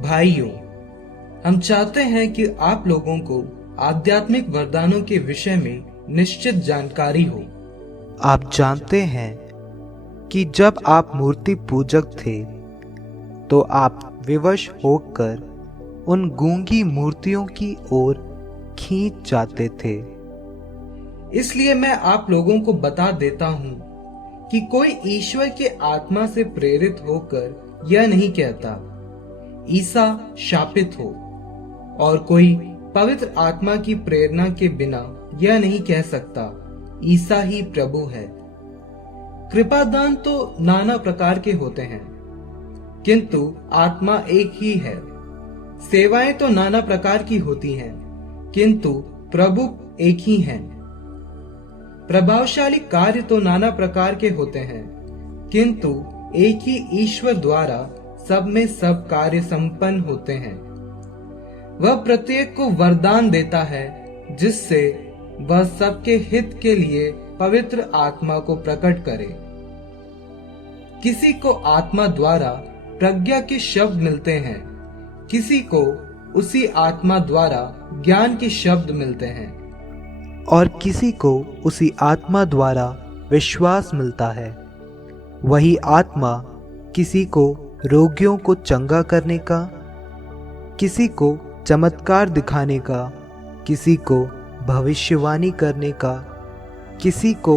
भाइयों, हम चाहते हैं कि आप लोगों को आध्यात्मिक वरदानों के विषय में निश्चित जानकारी हो। आप जानते हैं कि जब आप मूर्ति पूजक थे तो आप विवश होकर उन गूंगी मूर्तियों की ओर खींच जाते थे। इसलिए मैं आप लोगों को बता देता हूँ कि कोई ईश्वर के आत्मा से प्रेरित होकर यह नहीं कहता ईसा शापित हो, और कोई पवित्र आत्मा की प्रेरणा के बिना यह नहीं कह सकता ईसा ही प्रभु है। कृपादान तो नाना प्रकार के होते हैं, किंतु आत्मा एक ही है। सेवाएं तो नाना प्रकार की होती हैं, किंतु प्रभु एक ही हैं। प्रभावशाली कार्य तो नाना प्रकार के होते हैं, किंतु एक ही ईश्वर द्वारा सब में सब कार्य संपन्न होते हैं। वह प्रत्येक को वरदान देता है, जिससे वह सबके हित के लिए पवित्र आत्मा को प्रकट करे। किसी को आत्मा द्वारा प्रज्ञा के शब्द मिलते हैं, किसी को उसी आत्मा द्वारा ज्ञान के शब्द मिलते हैं, और किसी को उसी आत्मा द्वारा विश्वास मिलता है। वही आत्मा किसी को रोगियों को चंगा करने का, किसी को चमत्कार दिखाने का, किसी को भविष्यवाणी करने का, किसी को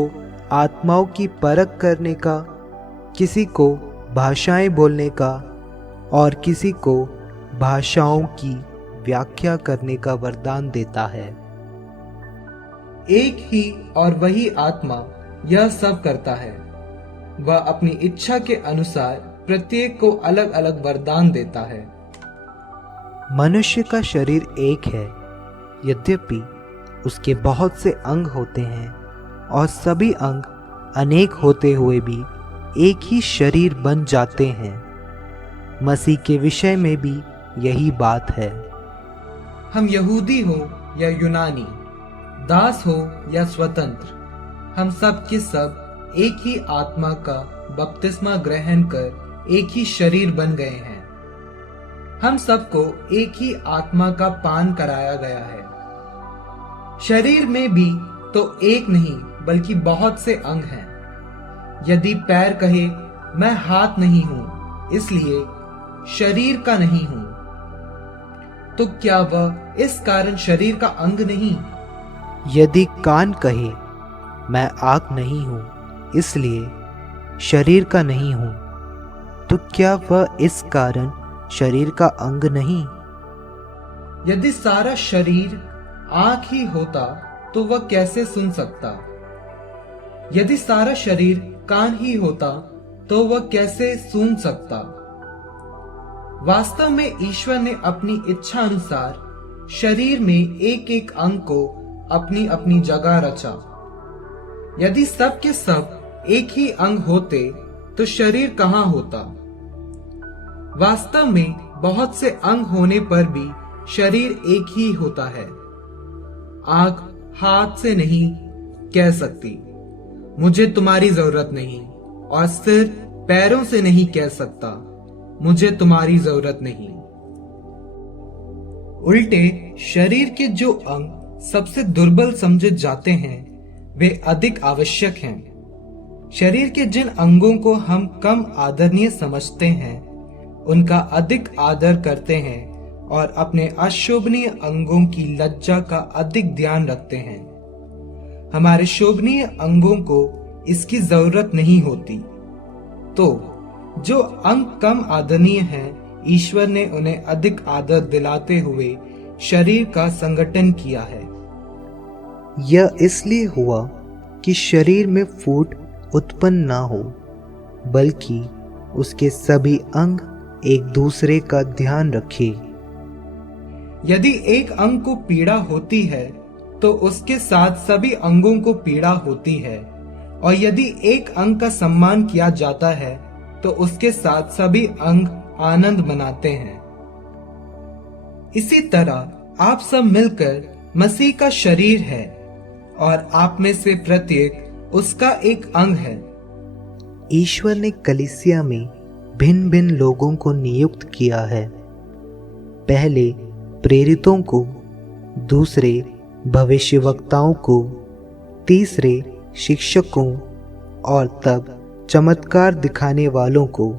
आत्माओं की परख करने का, किसी को भाषाएं बोलने का, और किसी को भाषाओं की व्याख्या करने का वरदान देता है। एक ही और वही आत्मा यह सब करता है। वह अपनी इच्छा के अनुसार प्रत्येक को अलग अलग वरदान देता है। मनुष्य का शरीर एक है, यद्यपि उसके बहुत से अंग होते हैं, और सभी अंग अनेक होते हुए भी एक ही शरीर बन जाते हैं। मसीह के विषय में भी यही बात है। हम यहूदी हो या यूनानी, दास हो या स्वतंत्र, हम सब के सब एक ही आत्मा का बपतिस्मा ग्रहण कर एक ही शरीर बन गए हैं। हम सबको एक ही आत्मा का पान कराया गया है। शरीर में भी तो एक नहीं बल्कि बहुत से अंग हैं। यदि पैर कहे मैं हाथ नहीं हूं, इसलिए शरीर का नहीं हूं, तो क्या वह इस कारण शरीर का अंग नहीं? यदि कान कहे मैं आँख नहीं हूं, इसलिए शरीर का नहीं हूं, तो क्या वह इस कारण शरीर का अंग नहीं? यदि सारा शरीर आँख ही होता तो वह कैसे सुन सकता? यदि सारा शरीर कान ही होता तो वह कैसे सूंघ सकता? वास्तव में ईश्वर ने अपनी इच्छा अनुसार शरीर में एक एक अंग को अपनी अपनी जगह रचा। यदि सब के सब एक ही अंग होते तो शरीर कहां होता? वास्तव में बहुत से अंग होने पर भी शरीर एक ही होता है। आंख हाथ से नहीं कह सकती मुझे तुम्हारी जरूरत नहीं, और सिर पैरों से नहीं कह सकता मुझे तुम्हारी जरूरत नहीं। उल्टे शरीर के जो अंग सबसे दुर्बल समझे जाते हैं वे अधिक आवश्यक हैं। शरीर के जिन अंगों को हम कम आदरणीय समझते हैं उनका अधिक आदर करते हैं, और अपने अशोभनीय अंगों की लज्जा का अधिक ध्यान रखते हैं। हमारे शोभनीय अंगों को इसकी जरूरत नहीं होती। तो जो अंग कम आदरणीय हैं, ईश्वर ने उन्हें अधिक आदर दिलाते हुए शरीर का संगठन किया है। यह इसलिए हुआ कि शरीर में फूट उत्पन्न ना हो, बल्कि उसके सभी अंग एक दूसरे का ध्यान रखें। यदि एक अंग को पीड़ा होती है तो उसके साथ सभी अंगों को पीड़ा होती है, और यदि एक अंग का सम्मान किया जाता है तो उसके साथ सभी अंग आनंद मनाते हैं। इसी तरह आप सब मिलकर मसीह का शरीर है, और आप में से प्रत्येक उसका एक अंग है। ईश्वर ने कलीसिया में भिन्न भिन्न लोगों को नियुक्त किया है, पहले प्रेरितों को, दूसरे भविष्यवक्ताओं को, तीसरे शिक्षकों और तब चमत्कार दिखाने वालों को।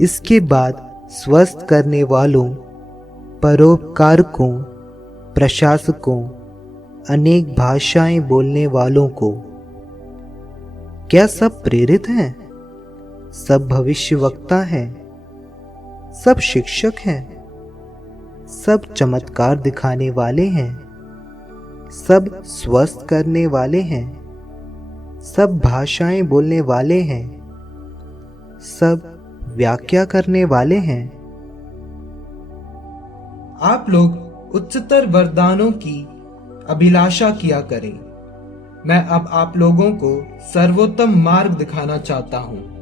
इसके बाद स्वस्थ करने वालों, परोपकारकों, प्रशासकों, अनेक भाषाएं बोलने वालों को। क्या सब प्रेरित हैं? सब भविष्यवक्ता हैं? सब शिक्षक हैं? सब चमत्कार दिखाने वाले हैं? सब स्वस्थ करने वाले हैं? सब भाषाएं बोलने वाले हैं? सब व्याख्या करने वाले हैं? आप लोग उच्चतर वरदानों की अभिलाषा किया करें। मैं अब आप लोगों को सर्वोत्तम मार्ग दिखाना चाहता हूँ।